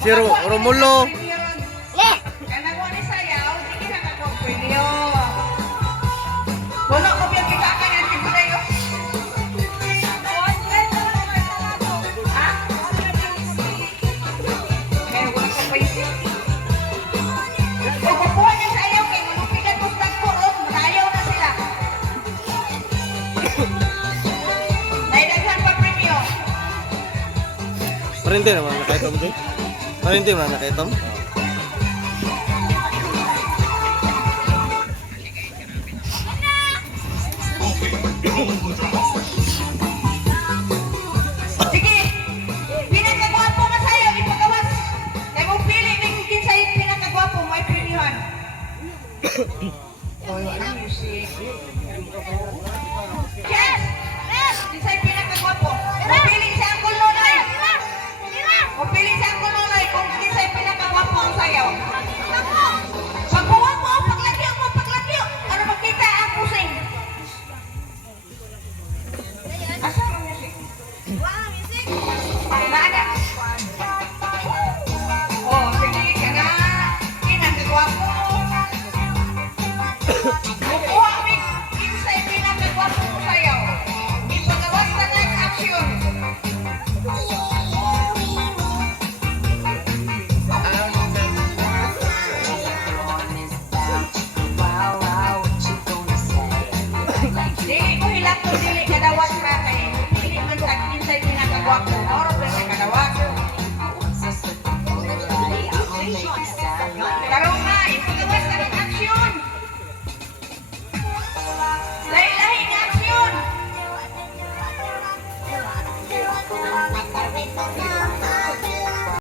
Si Romulo. Le! Kana mo ni sayaw, di na ka premio. Wala ko biya kita ka yan tibuday. Ha? Ngayon wala ka pa isi. O kapuha niya sa ayaw kay malupigan mo sa kurot, malayaw na sila. Naidaghan pa premio. Parente naman nakaitom din. Parente naman nakaitom. Okay,